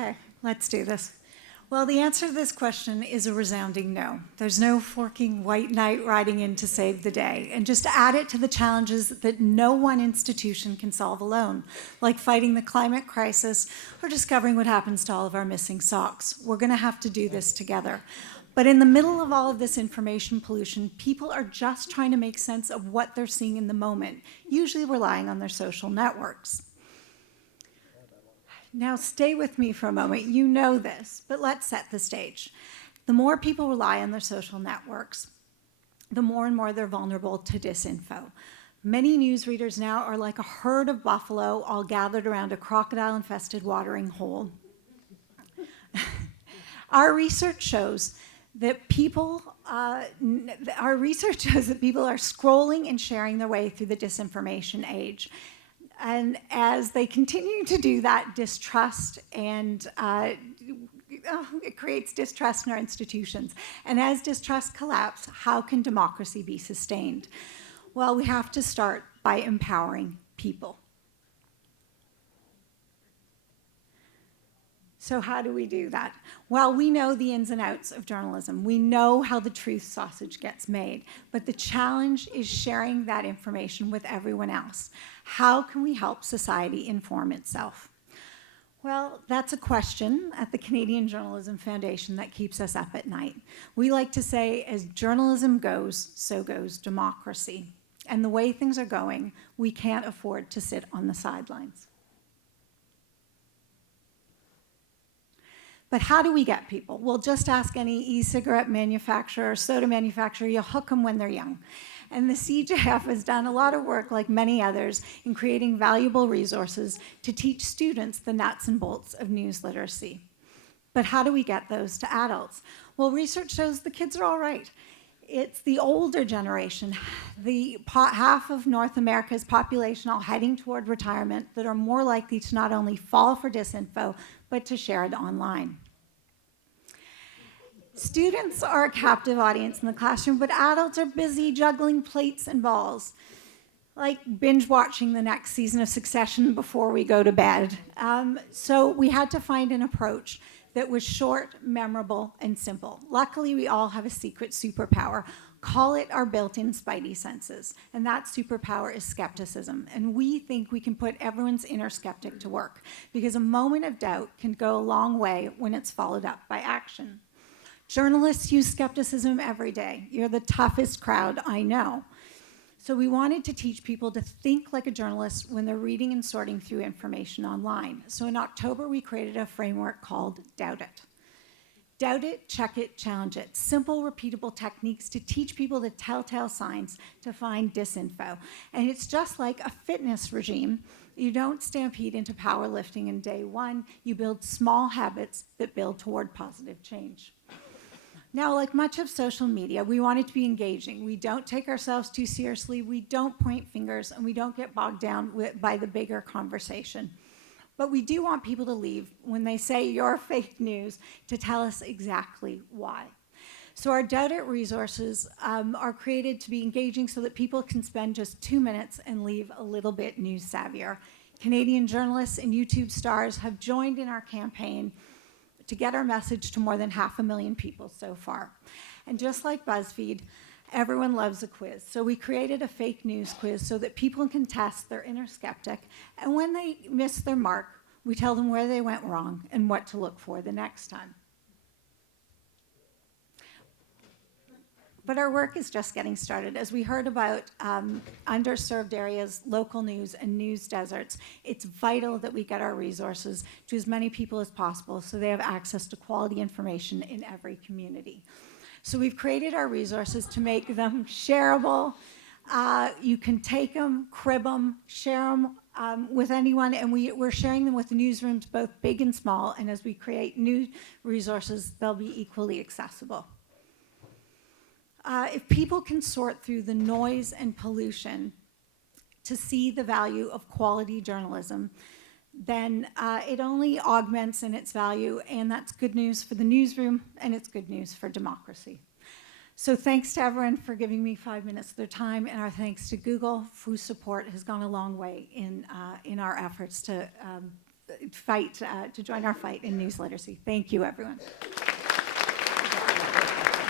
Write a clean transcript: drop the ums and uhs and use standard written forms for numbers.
Okay, let's do this. Well, the answer to this question is a resounding no. There's no forking white knight riding in to save the day. And just add it to the challenges that no one institution can solve alone, like fighting the climate crisis or discovering what happens to all of our missing socks. We're going to have to do this together. But in the middle of all of this information pollution, people are just trying to make sense of what they're seeing in the moment, usually relying on their social networks. Now, stay with me for a moment. You know this, but let's set the stage. The more people rely on their social networks, the more and more they're vulnerable to disinfo. Many newsreaders now are like a herd of buffalo all gathered around a crocodile-infested watering hole. Our research shows that people are scrolling and sharing their way through the disinformation age. And as they continue to do that, distrust and it creates distrust in our institutions. And as distrust collapses, how can democracy be sustained? Well, we have to start by empowering people. So how do we do that? Well, we know the ins and outs of journalism. We know how the truth sausage gets made. But the challenge is sharing that information with everyone else. How can we help society inform itself? Well, that's a question at the Canadian Journalism Foundation that keeps us up at night. We like to say, as journalism goes, so goes democracy. And the way things are going, we can't afford to sit on the sidelines. But how do we get people? Well, just ask any e-cigarette manufacturer or soda manufacturer. You hook them when they're young. And the CJF has done a lot of work, like many others, in creating valuable resources to teach students the nuts and bolts of news literacy. But how do we get those to adults? Well, research shows the kids are all right. It's the older generation, half of North America's population all heading toward retirement, that are more likely to not only fall for disinfo, but to share it online. Students are a captive audience in the classroom, but adults are busy juggling plates and balls, like binge watching the next season of Succession before we go to bed. So we had to find an approach that was short, memorable, and simple. Luckily, we all have a secret superpower. Call it our built-in spidey senses. And that superpower is skepticism. And we think we can put everyone's inner skeptic to work, because a moment of doubt can go a long way when it's followed up by action. Journalists use skepticism every day. You're the toughest crowd I know. So we wanted to teach people to think like a journalist when they're reading and sorting through information online. So in October, we created a framework called Doubt It. Doubt it, check it, challenge it. Simple, repeatable techniques to teach people the telltale signs to find disinfo. And it's just like a fitness regime. You don't stampede into powerlifting in day one. You build small habits that build toward positive change. Now, like much of social media, we want it to be engaging. We don't take ourselves too seriously, we don't point fingers, and we don't get bogged down by the bigger conversation. But we do want people to leave when they say you're fake news to tell us exactly why. So our Doubt It resources are created to be engaging so that people can spend just 2 minutes and leave a little bit news savvier. Canadian journalists and YouTube stars have joined in our campaign to get our message to more than 500,000 people so far. And just like BuzzFeed, everyone loves a quiz. So we created a fake news quiz so that people can test their inner skeptic. And when they miss their mark, we tell them where they went wrong and what to look for the next time. But our work is just getting started. As we heard about underserved areas, local news, and news deserts, it's vital that we get our resources to as many people as possible so they have access to quality information in every community. So we've created our resources to make them shareable. You can take them, crib them, share them with anyone, and we're sharing them with newsrooms, both big and small, and as we create new resources, they'll be equally accessible. If people can sort through the noise and pollution to see the value of quality journalism, then it only augments in its value, and that's good news for the newsroom, and it's good news for democracy. So thanks to everyone for giving me 5 minutes of their time, and our thanks to Google, whose support has gone a long way in our efforts to fight, to join our fight in news literacy. Thank you, everyone.